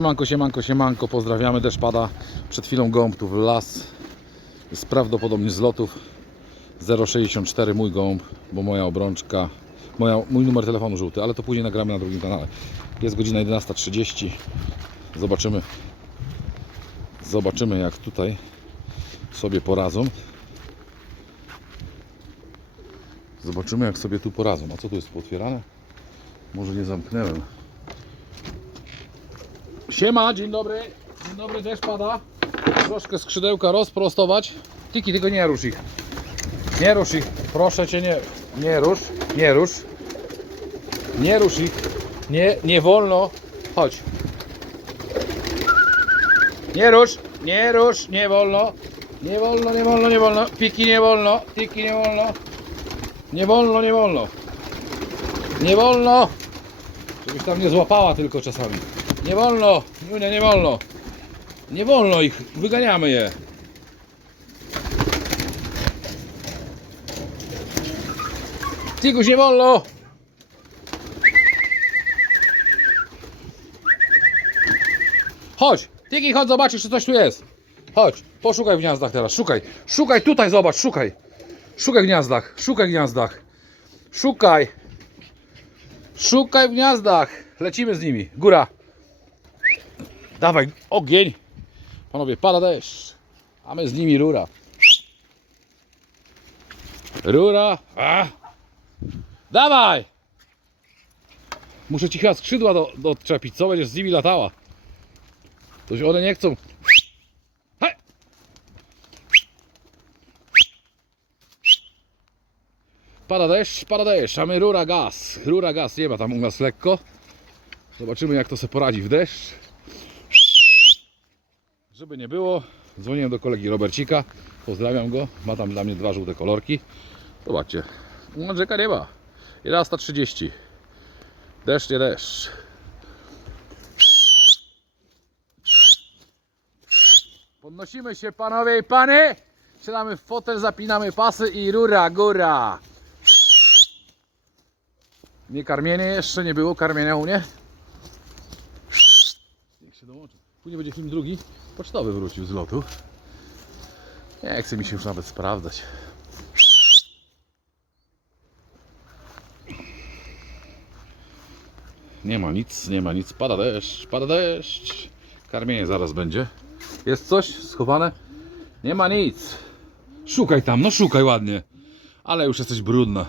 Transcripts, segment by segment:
Siemanko, siemanko, siemanko, pozdrawiamy, deszcz pada. Przed chwilą gołąb tu w las. Jest prawdopodobnie z lotów 064 mój gołąb, bo moja obrączka, moja, mój numer telefonu żółty, ale to później nagramy na drugim kanale. Jest godzina 11.30. Zobaczymy. Zobaczymy jak tutaj sobie poradzą. Zobaczymy jak sobie tu poradzą. A co tu jest pootwierane? Może nie zamknęłem. Siema, dzień dobry. Dzień dobry, deszcz pada. Troszkę skrzydełka rozprostować. Tiki, tylko nie rusz ich. Nie rusz ich. Proszę cię, nie, nie rusz. Nie rusz. Nie rusz ich. Nie, nie wolno. Chodź. Nie rusz. Nie rusz. Nie wolno. Nie wolno, nie wolno, nie wolno. Piki nie wolno. Tiki nie wolno. Nie wolno, nie wolno. Nie wolno. Żebyś tam nie złapała tylko czasami. Nie wolno, Junia, nie wolno. Nie wolno ich, wyganiamy je. Tiguś, nie wolno. Chodź, Tiki, chodź zobaczysz, czy coś tu jest. Chodź, poszukaj w gniazdach teraz, szukaj. Szukaj tutaj, zobacz, szukaj. Szukaj w gniazdach, szukaj w gniazdach. Szukaj. Szukaj w gniazdach. Lecimy z nimi. Góra. Dawaj, ogień. Panowie, pada deszcz. A my z nimi rura. Rura. A. Dawaj! Muszę ci chyba skrzydła do, doczepić. Co będziesz z nimi latała? Toś one nie chcą. Pada deszcz, pada deszcz, a my rura gaz. Rura gaz, nie ma tam u nas lekko. Zobaczymy jak to sobie poradzi w deszcz. Żeby nie było, dzwoniłem do kolegi Robercika. Pozdrawiam go. Ma tam dla mnie dwa żółte kolorki. Zobaczcie. Andrzejka nie ma. 11.30. Deszcz, nie deszcz. Podnosimy się panowie i pany. Siadamy w fotel, zapinamy pasy i rura góra. Nie karmienie jeszcze, nie było karmienia u mnie. Się dołączy. Później będzie film drugi. Pocztowy wrócił z lotu. Nie chce mi się już nawet sprawdzać. Nie ma nic, nie ma nic. Pada deszcz, pada deszcz. Karmienie zaraz będzie. Jest coś schowane? Nie ma nic. Szukaj tam, no szukaj ładnie. Ale już jesteś brudna.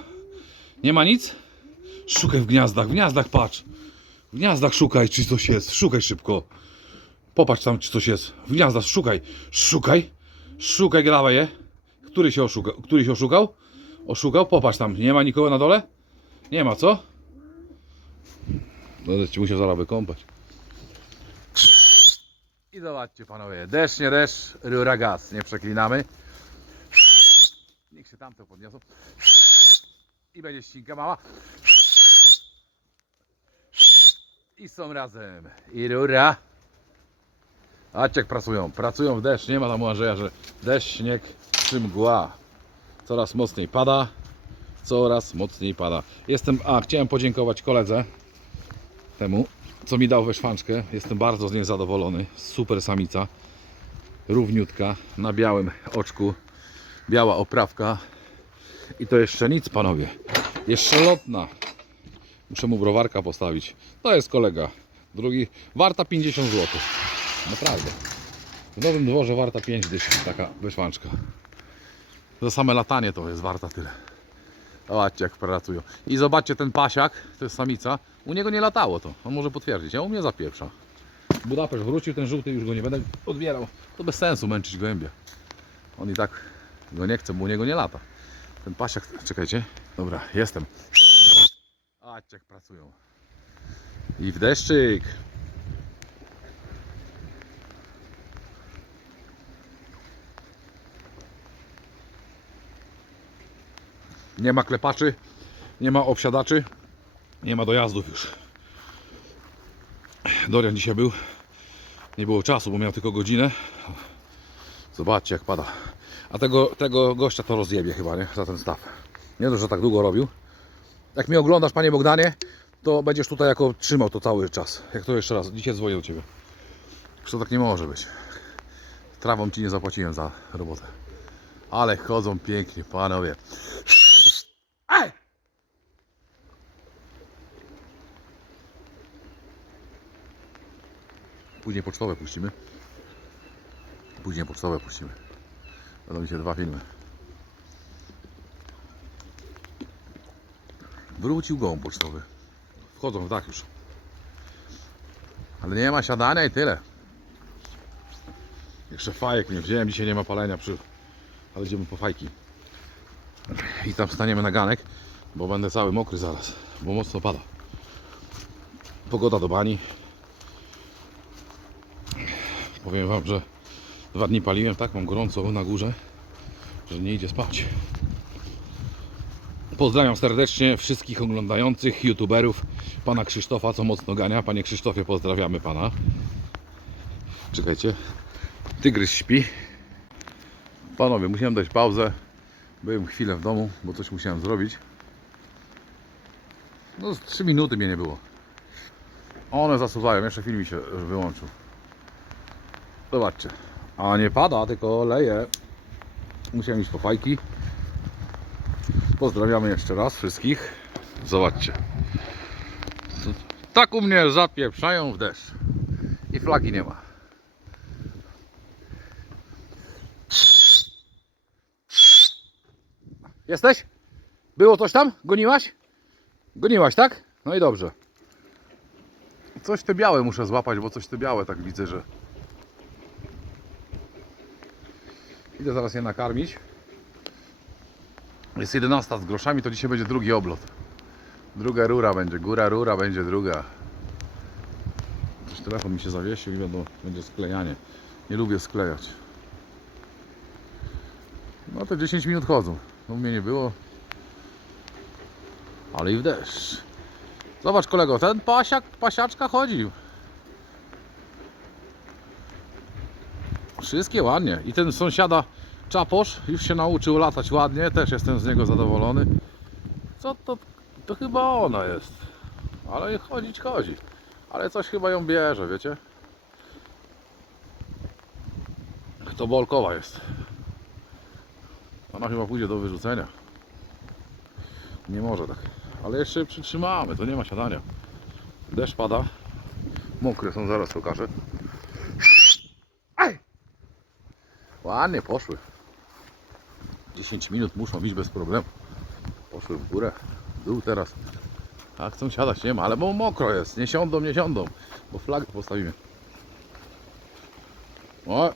Nie ma nic? Szukaj w gniazdach, w gniazdach patrz. W gniazdach szukaj, czy coś jest. Szukaj szybko. Popatrz tam, czy coś jest. W gniazdach szukaj. Szukaj. Szukaj, dawaj je. Który się oszukał? Który się oszukał? Oszukał? Popatrz tam. Nie ma nikogo na dole? Nie ma, co? Będę ci musiał zaraz wykąpać. I zobaczcie panowie, deszcz, nie deszcz, rura gaz, nie przeklinamy. Niech się tamto podniosą. I będzie ścinka mała. I są razem. I rura. Jak pracują. Pracują w deszcz. Nie ma tam Andrzeja, że deszcz, śnieg czy mgła. Coraz mocniej pada. Coraz mocniej pada. Jestem, a chciałem podziękować koledze temu, co mi dał wyszwanczkę. Jestem bardzo z niej zadowolony. Super samica. Równiutka, na białym oczku. Biała oprawka. I to jeszcze nic, panowie. Jeszcze lotna. Muszę mu browarka postawić. To jest kolega. Drugi. Warta 50 zł. Naprawdę. W nowym dworze warta 5 dyszek. Taka wyszwanczka. Za same latanie to jest warta tyle. Zobaczcie jak pracują. I zobaczcie ten pasiak, to jest samica. U niego nie latało to. On może potwierdzić, a u mnie zapieprza. Budapeszt wrócił, ten żółty już go nie będę odbierał. To bez sensu męczyć gołębia. On i tak go nie chce, bo u niego nie lata. Ten pasiak, czekajcie. Dobra, jestem. Jak pracują. I w deszczyk. Nie ma klepaczy, nie ma obsiadaczy, nie ma dojazdów już. Dorian dzisiaj był. Nie było czasu, bo miał tylko godzinę. Zobaczcie jak pada. A tego, tego gościa to rozjebie chyba, nie? Za ten staw. Nie to, że tak długo robił. Jak mnie oglądasz, panie Bogdanie, to będziesz tutaj jako trzymał to cały czas. Jak to jeszcze raz, dzisiaj dzwonię do ciebie. Że tak nie może być. Trawą ci nie zapłaciłem za robotę. Ale chodzą pięknie, panowie. Później pocztowe puścimy. Później pocztowe puścimy. Będą mi się dwa filmy. Wrócił gołąb pocztowy. Wchodzą w dach już. Ale nie ma siadania i tyle. Jeszcze fajek nie wziąłem, dzisiaj nie ma palenia przy... Ale idziemy po fajki. I tam staniemy na ganek, bo będę cały mokry zaraz, bo mocno pada. Pogoda do bani. Powiem wam, że dwa dni paliłem, tak mam gorąco na górze, że nie idzie spać. Pozdrawiam serdecznie wszystkich oglądających youtuberów pana Krzysztofa, co mocno gania. Panie Krzysztofie, pozdrawiamy pana. Czekajcie. Tygrys śpi. Panowie, musiałem dać pauzę. Byłem chwilę w domu, bo coś musiałem zrobić. No, z 3 minuty mnie nie było. One zasuwają, jeszcze film mi się wyłączył. Zobaczcie. A nie pada, tylko leje. Musiałem iść po fajki. Pozdrawiamy jeszcze raz wszystkich. Zobaczcie. Tak u mnie zapieprzają w deszcz. I flagi nie ma. Jesteś? Było coś tam? Goniłaś? Goniłaś, tak? No i dobrze. Coś te białe muszę złapać, bo coś te białe tak widzę, że... Idę zaraz je nakarmić. Jest 11 z groszami, to dzisiaj będzie drugi oblot. Druga rura będzie, góra rura będzie druga. Coś telefon mi się zawiesił i będą, będzie sklejanie. Nie lubię sklejać. No to 10 minut chodzą. No mnie nie było. Ale i w deszcz. Zobacz kolego, ten pasiak, pasiaczka chodził. Wszystkie ładnie. I ten sąsiada Czaposz już się nauczył latać ładnie, też jestem z niego zadowolony. Co to? To chyba ona jest. Ale chodzić chodzi. Ale coś chyba ją bierze, wiecie? To bolkowa jest. Ona chyba pójdzie do wyrzucenia. Nie może tak. Ale jeszcze przytrzymamy, to nie ma siadania. Deszcz pada. Mokre są, zaraz pokażę. Ładnie poszły. 10 minut muszą iść bez problemu. Poszły w górę, w dół teraz. A chcą siadać, nie ma, ale bo mokro jest. Nie siądą, nie siądą. Bo flagę postawimy. O!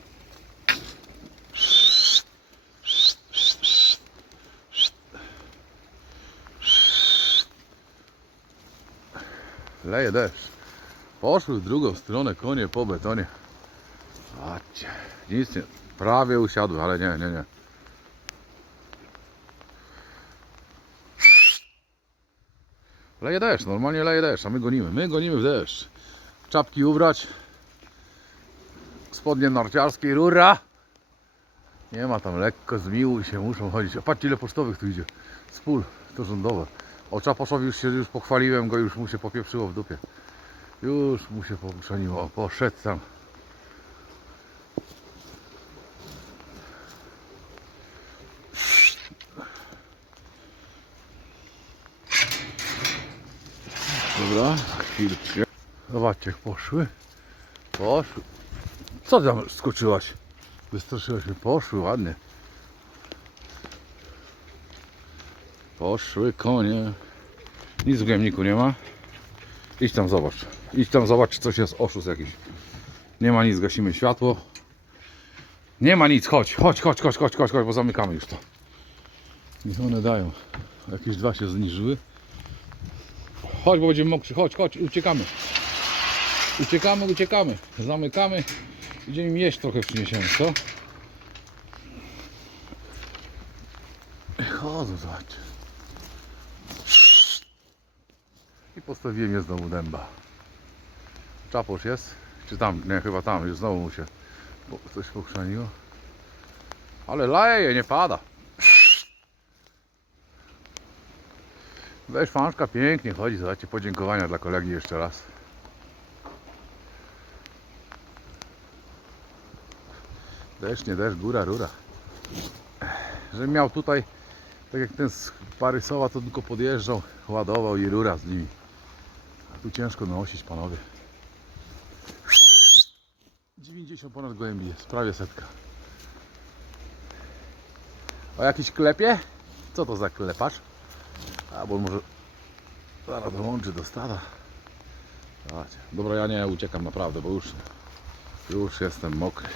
Leje deszcz. Poszły w drugą stronę konie po betonie. Patrzcie, nic nie. Prawie usiadły, ale nie, nie, nie. Leje deszcz, normalnie leje deszcz, a my gonimy. My gonimy w deszcz. Czapki ubrać. Spodnie narciarskie, rura. Nie ma tam lekko, zmiłuj się, muszą chodzić. A ile pocztowych tu idzie. Z to rządowe. O Czaposzowi już się już pochwaliłem go, już mu się popieprzyło w dupie. Już mu się poprzeniło, poszedł tam. Dobra, chwilkę. Poszły. Poszły. Co tam skoczyłaś? Wystraszyłaś mnie. Poszły ładnie. Poszły konie. Nic w gębniku nie ma. Idź tam zobacz. Idź tam zobacz, czy coś jest oszust jakiś. Nie ma nic, gasimy światło. Nie ma nic, chodź, chodź, chodź, chodź, chodź, chodź, chodź bo zamykamy już to. Niech one dają. Jakieś dwa się zniżyły. Chodź, bo będziemy mokrzy. Chodź, chodź, uciekamy. Uciekamy, uciekamy. Zamykamy. Idziemy im jeść trochę przyniesiemy, co? Chodzą, zobaczcie. I postawiłem je znowu dęba. Czaposz jest? Czy tam? Nie, chyba tam. Już znowu mu się coś pokrzaniło. Ale leje, nie pada. Weź fanszka pięknie chodzi, zobaczcie, podziękowania dla kolegi jeszcze raz. Deszcz, nie deszcz, góra, rura. Że miał tutaj, tak jak ten z Parysowa, to tylko podjeżdżał, ładował i rura z nimi. A tu ciężko nosić, panowie. 90 ponad gołębi jest, prawie setka. A jakiś klepie? Co to za klepacz? Albo może zaraz dołączy do stada. Dobra, ja nie uciekam naprawdę, bo już, już jestem mokry.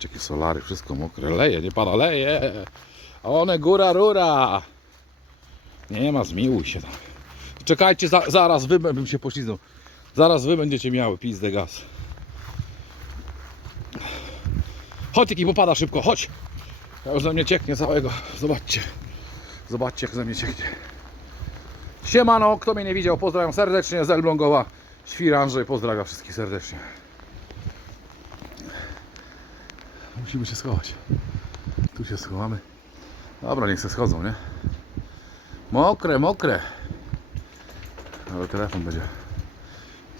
Patrzcie jakie solary, wszystko mokre. Leje, nie pada, leje. A one góra, rura. Nie ma, zmiłuj się tam. Czekajcie, za, zaraz wy bym się poślizgnął. Zaraz wy będziecie miały pizdę gaz. Chodź, jaki popada szybko, chodź. Ja już ze mnie cieknie całego. Zobaczcie. Zobaczcie, jak ze mnie cieknie. Siemano, kto mnie nie widział, pozdrawiam serdecznie z Elblągowa. Świr Andrzej, pozdrawiam wszystkich serdecznie. Musimy się schować. Tu się schowamy. Dobra, niech se schodzą, nie? Mokre, mokre. Ale telefon będzie.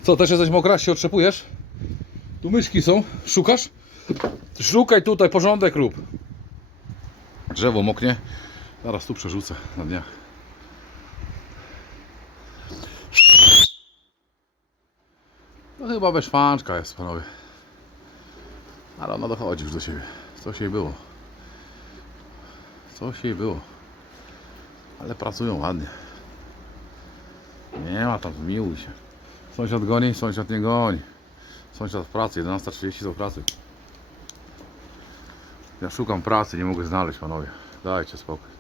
Co, też jesteś mokra? Się otrzepujesz? Tu myszki są. Szukasz? Szukaj tutaj, porządek rób. Drzewo moknie. Zaraz tu przerzucę na dniach. To chyba wyszwanczka jest, panowie. Ale ona dochodzi już do siebie. Coś jej było. Coś jej było. Ale pracują ładnie. Nie ma tam, miłuj się. Sąsiad goni, sąsiad nie goni. Sąsiad w pracy, 11.30 do pracy. Ja szukam pracy, nie mogę znaleźć, panowie. Dajcie spokój.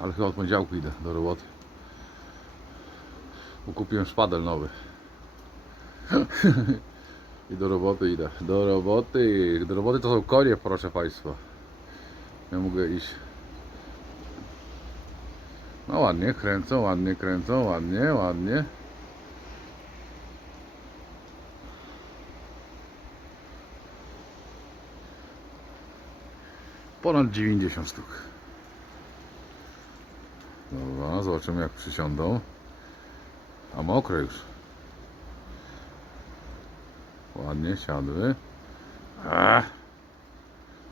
Ale chyba od poniedziałku idę do roboty. Bo kupiłem szpadel nowy. I do roboty idę. Do roboty. Do roboty to są konie, proszę Państwa. Ja mogę iść. No ładnie, kręcą, ładnie, kręcą, ładnie, ładnie. Ponad 90 sztuk. Dobra, zobaczymy jak przysiądą. A mokre już. Ładnie siadły. Ech.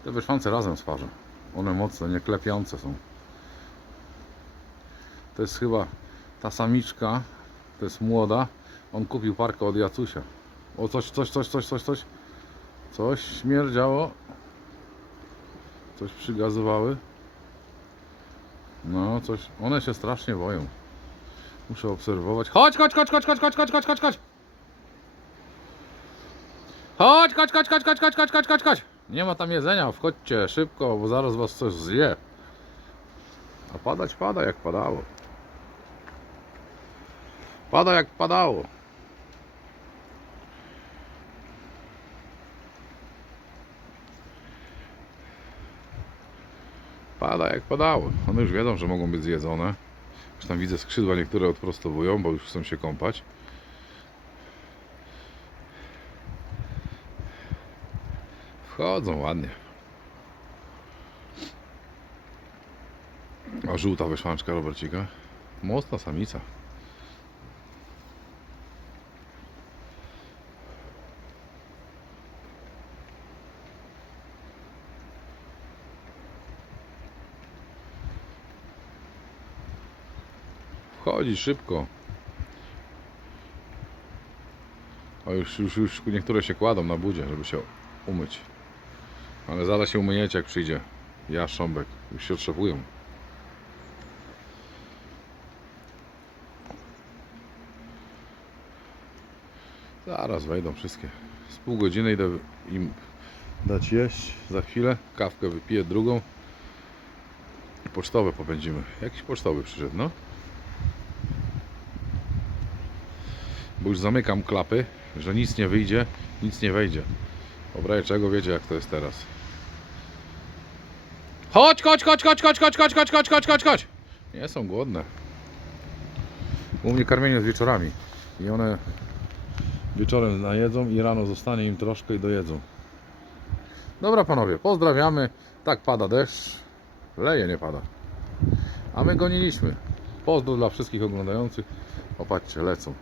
Te wyszwance razem sparzę. One mocno nie klepiące są. To jest chyba ta samiczka. To jest młoda. On kupił parkę od Jacusia. O coś, coś, coś, coś, coś, coś. Coś śmierdziało. Coś przygazowały. No, coś. One się strasznie boją. Muszę obserwować. Chodź, chodź, chodź, chodź, chodź, chodź, chodź, chodź, chodź, chodź. Chodź, chodź, chodź, chodź, chodź, chodź, chodź, chodź, chodź. Nie ma tam jedzenia, wchodźcie szybko, bo zaraz was coś zje. A padać pada jak padało. Pada jak padało. Pada jak padało. One już wiedzą, że mogą być zjedzone. Już tam widzę skrzydła niektóre odprostowują, bo już chcą się kąpać. Wchodzą ładnie. A żółta wyszłanczka Robercika. Mocna samica. Wchodzi szybko. A już, już, już niektóre się kładą na budzie, żeby się umyć. Ale zaraz się umyjecie jak przyjdzie ja, Sząbek. Już się otrzepują. Zaraz wejdą wszystkie. Z pół godziny idę im dać jeść. Za chwilę kawkę wypiję drugą. I pocztowe popędzimy. Jakiś pocztowy przyszedł, no. Bo już zamykam klapy, że nic nie wyjdzie, nic nie wejdzie. Dobra, czego wiecie jak to jest teraz. Chodź, chodź, chodź, chodź, chodź, chodź, chodź, chodź, chodź, chodź, chodź, chodź. Nie są głodne. U mnie karmienie jest wieczorami. I one wieczorem najedzą i rano zostanie im troszkę i dojedzą. Dobra panowie, pozdrawiamy. Tak pada deszcz. Leje nie pada. A my goniliśmy. Pozdro dla wszystkich oglądających. Popatrzcie, lecą.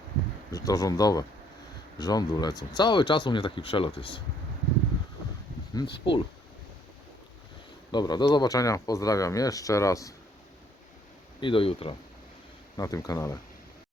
To rządowe. rządu lecą. Cały czas u mnie taki przelot jest. Z pól. Dobra, do zobaczenia. Pozdrawiam jeszcze raz. I do jutra na tym kanale.